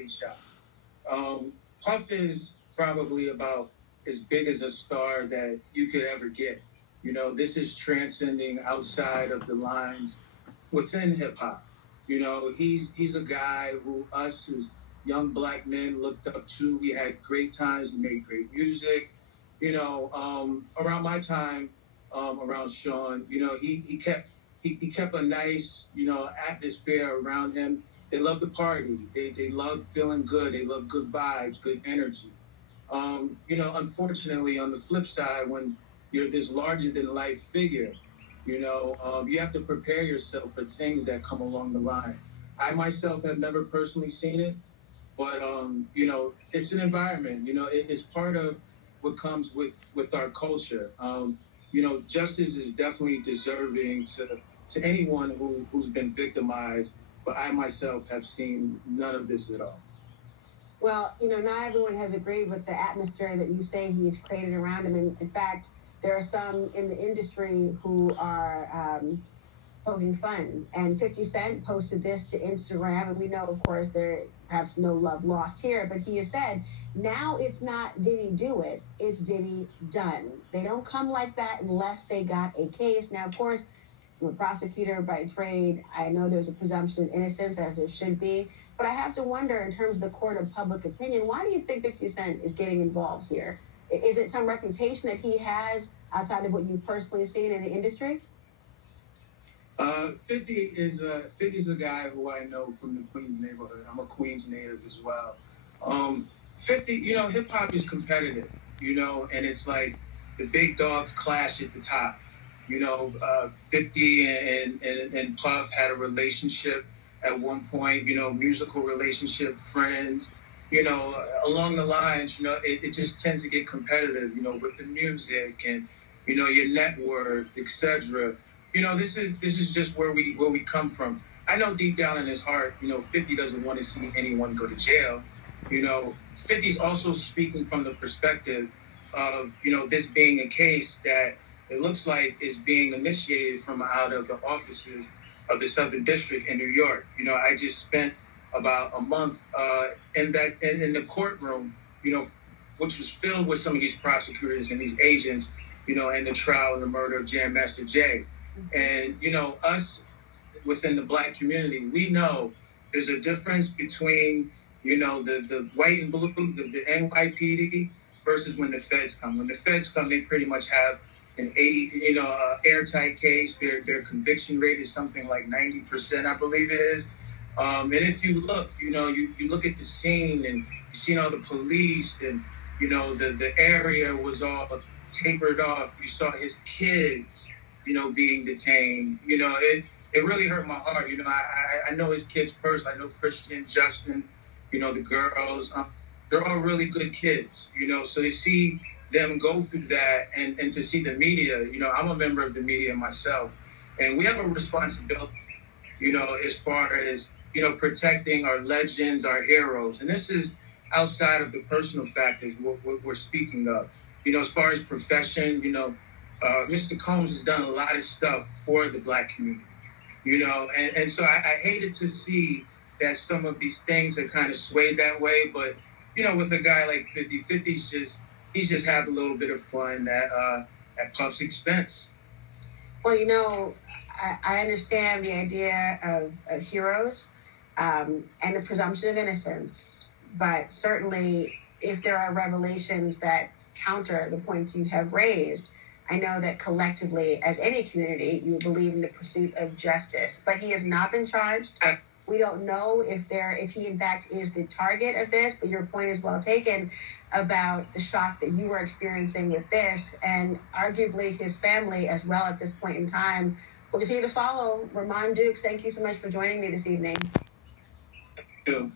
pleasantly shocked. Puff is probably about as big as a star that you could ever get. This is transcending outside of the lines within hip hop. He's a guy who us as young black men looked up to. We had great times. We made great music. Around my time, around Sean, he kept a nice, atmosphere around him. They love the party. They love feeling good. They love good vibes, good energy. Unfortunately, on the flip side, when you're this larger than life figure, you have to prepare yourself for things that come along the line. I myself have never personally seen it, but it's an environment. It's part of what comes with our culture. Justice is definitely deserving to anyone who's been victimized, but I myself have seen none of this at all. Well, not everyone has agreed with the atmosphere that you say he's created around him. And in fact, there are some in the industry who are poking fun. And 50 Cent posted this to Instagram. And we know, of course, there perhaps no love lost here. But he has said, now it's not did he do it, it's did he done. They don't come like that unless they got a case. Now, of course, I'm a prosecutor by trade. I know there's a presumption of innocence, as there should be. But I have to wonder, in terms of the court of public opinion, why do you think 50 Cent is getting involved here? Is it some reputation that he has outside of what you've personally seen in the industry? 50 is a guy who I know from the Queens neighborhood. I'm a Queens native as well. 50, hip hop is competitive, and it's like the big dogs clash at the top. 50 and Puff had a relationship at one point, musical relationship, friends, along the lines, it just tends to get competitive, with the music and, your net worth, etc. This is just where we come from. I know deep down in his heart, 50 doesn't want to see anyone go to jail. 50's also speaking from the perspective of, this being a case that it looks like is being initiated from out of the offices of the Southern District in New York. I just spent about a month in the courtroom, which was filled with some of these prosecutors and these agents, in the trial and the murder of Jam Master Jay. And, us within the black community, we know there's a difference between, the white and blue, the NYPD versus when the feds come. When the feds come, they pretty much have an 80, airtight case. Their conviction rate is something like 90%, I believe it is. And if you look, you look at the scene and you see all the police and, the area was all tapered off. You saw his kids, being detained. It really hurt my heart. I know his kids first. I know Christian, Justin, the girls. They're all really good kids, so to see them go through that and to see the media, I'm a member of the media myself, and we have a responsibility, as far as, protecting our legends, our heroes. And this is outside of the personal factors what we're speaking of. As far as profession, Mr. Combs has done a lot of stuff for the black community, and so I hated to see that some of these things are kind of swayed that way. But, with a guy like 50, 50's he's just having a little bit of fun at Puff's expense. Well, I understand the idea of heroes and the presumption of innocence, but certainly if there are revelations that counter the points you have raised, I know that collectively, as any community, you believe in the pursuit of justice. But he has not been charged. We don't know if he in fact is the target of this, but your point is well taken about the shock that you were experiencing with this, and arguably his family as well at this point in time. We'll continue to follow. Ramon Dukes, thank you so much for joining me this evening. Thank you.